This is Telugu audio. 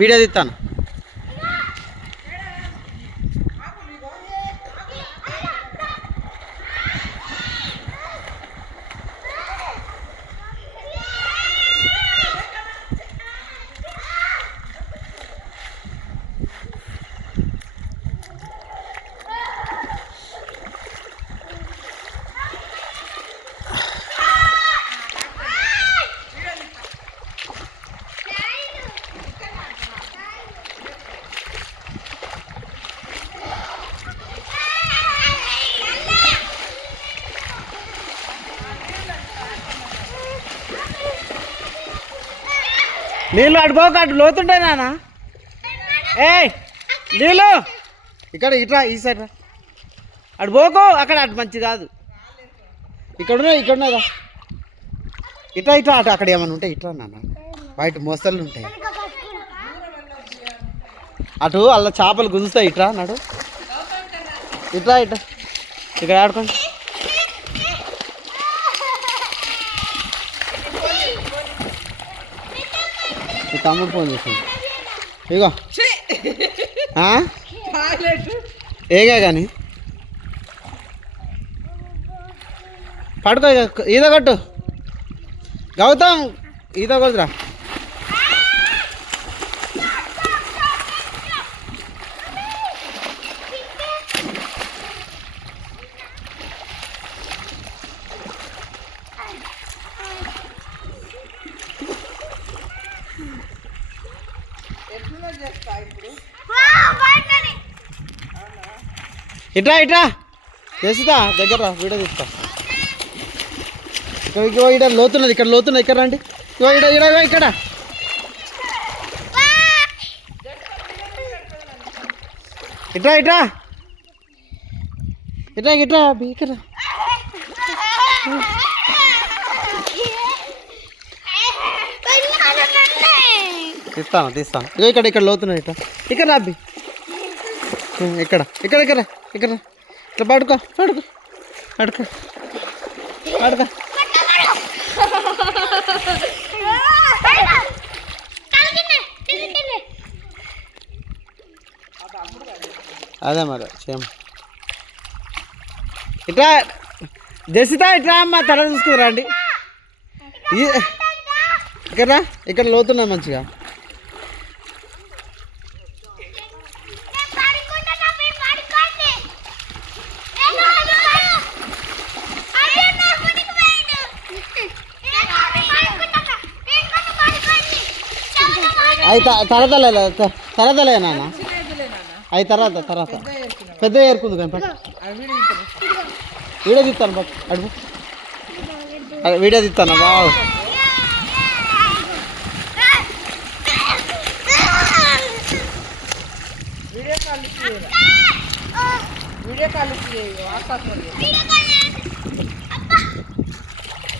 వీడియో తీస్తాను. నీళ్ళు అడుపోక అటు లోతుంటాయి నాన్న. నీళ్ళు ఇక్కడ ఇట్రా, ఈ సైడ్ రా. అటు పోకు, అక్కడ అటు మంచి కాదు. ఇక్కడున్నదా ఇట్లా అటు అక్కడ ఏమైనా ఉంటాయి. ఇట్లా నాన్న, బయట మోస్తళ్ళు ఉంటాయి. అటు అలా చేపలు గుంజుతాయి. ఇట్రా నాడు, ఇట్లా ఇక్కడ ఆడుకోండి. తమ్ముడు ఫోన్ చేసింది. ఇగో ఏగా కానీ పడుకో. ఈత కొట్టు గౌతమ్, ఈత కొద్దురా. ఇట్రా చేసిదా దగ్గర వీడియో తీస్తా. ఇక్కడ లోతున్నది, ఇక్కడ లోతున్నది. ఇక్కడ రండి. ఇక్కడ ఇట్రా ఇక్కడ తీస్తాను. ఇక్కడ లోతున్నది. ఇక్కడ అబ్బి ఇక్కడ ఇట్లా పడుకో. అదే మరి సేమ్. ఇట్లా జసితా, ఇట్లా అమ్మ తల చూసుకురండి. ఇక్కడ లోతున్నది మంచిగా. అవి తర్వాతలే నాన్న, అవి తర్వాత పెద్ద ఏరుకుంది కానీ వీడియో తీస్తాను. బట్ అడుగు వీడియో తీస్తాను. బాగు వీడియో కాల్